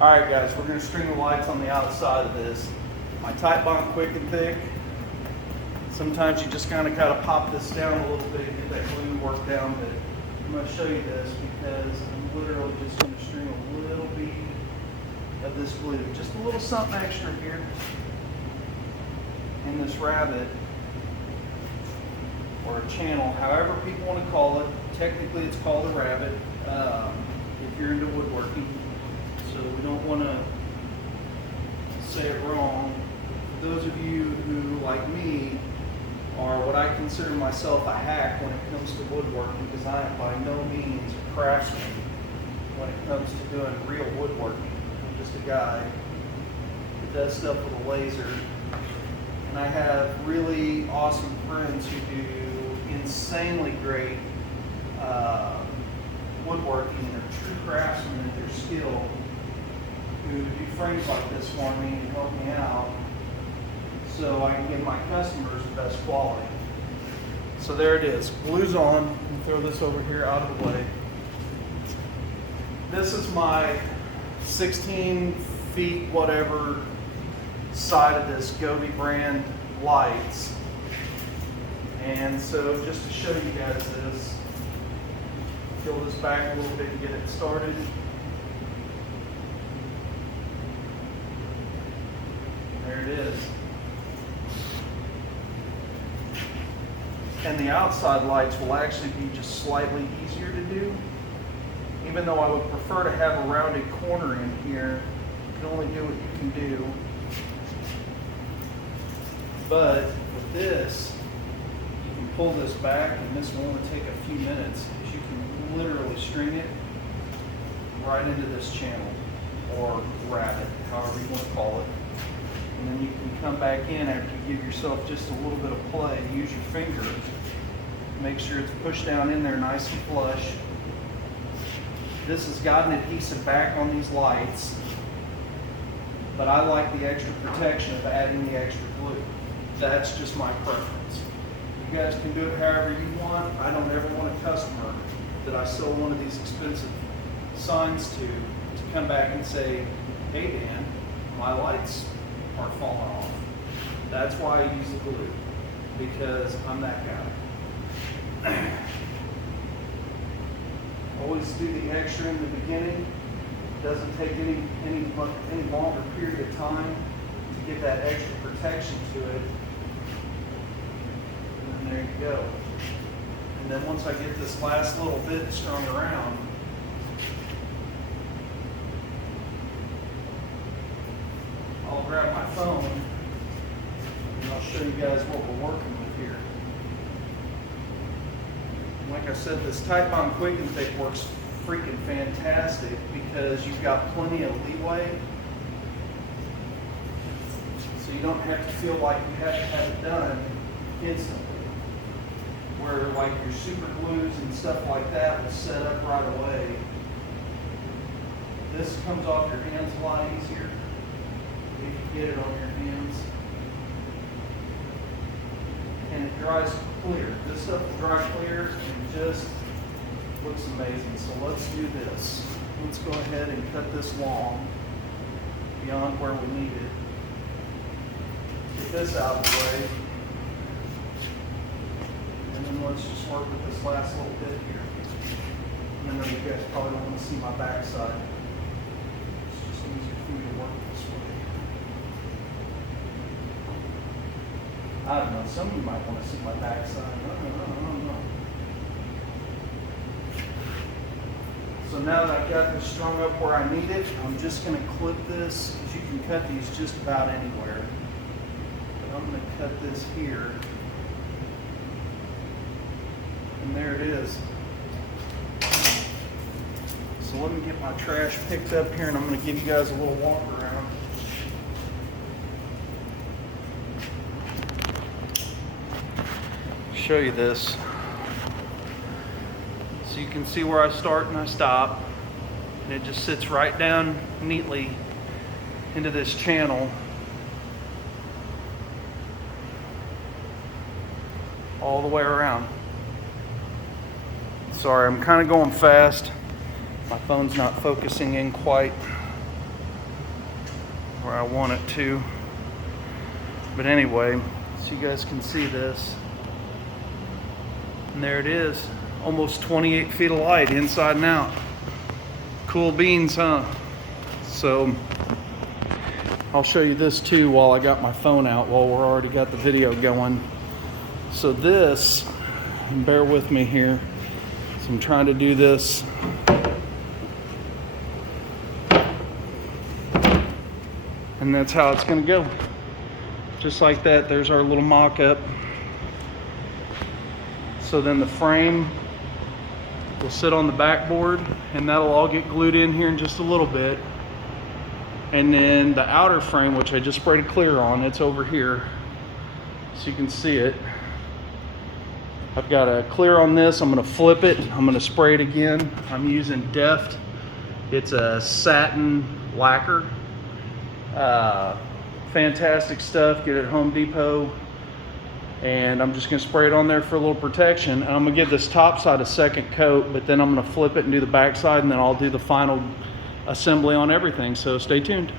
All right, guys, we're going to string the lights on the outside of this. My tight bond quick and thick. Sometimes you just kind of pop this down a little bit and get that glue worked down, but I'm going to show you this because I'm literally just going to string a little bead of this glue. Just a little something extra here in this rabbit or a channel, however people want to call it. Technically it's called a rabbit if you're into woodworking, so we don't want to say it wrong. For those of you who, like me, are what I consider myself a hack when it comes to woodworking, because I am by no means a craftsman when it comes to doing real woodworking. I'm just a guy that does stuff with a laser, and I have really awesome friends who do insanely great woodworking, and they're true craftsmen in their skill, who do frames like this for me and help me out so I can give my customers the best quality. So there it is, glue's on. I'll throw this over here out of the way. This is my 16 feet whatever side of this Gobi brand lights. And so just to show you guys this, peel this back a little bit and get it started. There it is. And the outside lights will actually be just slightly easier to do. Even though I would prefer to have a rounded corner in here, you can only do what you can do. But with this, you can pull this back, and this will only take a few minutes, because you can literally string it right into this channel, or rabbit, however you want to call it. And then you can come back in after you give yourself just a little bit of play. Use your finger. Make sure it's pushed down in there nice and flush. This has got an adhesive back on these lights, but I like the extra protection of adding the extra glue. That's just my preference. You guys can do it however you want. I don't ever want a customer that I sell one of these expensive signs to come back and say, "Hey Dan, my lights are falling off." That's why I use the glue, because I'm that guy. Always do the extra in the beginning. Doesn't take any longer period of time to get that extra protection to it. And then there you go. And then once I get this last little bit strung around, I'll grab my phone and I'll show you guys what we're working with here. Like I said, this tight bond quick and thick works freaking fantastic because you've got plenty of leeway. So you don't have to feel like you have to have it done instantly. Where like your super glues and stuff like that will set up right away. This comes off your hands a lot easier if you get it on your hands. And it dries clear. This stuff will dry clear and just looks amazing. So let's do this. Let's go ahead and cut this long beyond where we need it. Get this out of the way. And then let's just work with this last little bit here. I know you guys probably don't want to see my backside. It's just easier for me to work this way. I don't know, some of you might want to see my backside. I don't know. So now that I've got this strung up where I need it, I'm just going to clip this, because you can cut these just about anywhere. But I'm going to cut this here. And there it is. So let me get my trash picked up here, and I'm going to give you guys a little walk around. Show you this. So you can see where I start and I stop, and it just sits right down neatly into this channel all the way around. Sorry, I'm kind of going fast. My phone's not focusing in quite where I want it to. But anyway, so you guys can see this. And there it is, almost 28 feet of light inside and out. Cool beans, huh? So I'll show you this too while I got my phone out, while we're already got the video going. So this, and bear with me here, so I'm trying to do this. And that's how it's gonna go. Just like that, there's our little mock-up. So then the frame will sit on the backboard, and that'll all get glued in here in just a little bit. And then the outer frame, which I just sprayed a clear on, it's over here, so you can see it. I've got a clear on this. I'm gonna flip it. I'm gonna spray it again. I'm using Deft. It's a satin lacquer. Fantastic stuff. Get it at Home Depot. And I'm just gonna spray it on there for a little protection. And I'm gonna give this top side a second coat, but then I'm gonna flip it and do the back side, and then I'll do the final assembly on everything. So stay tuned.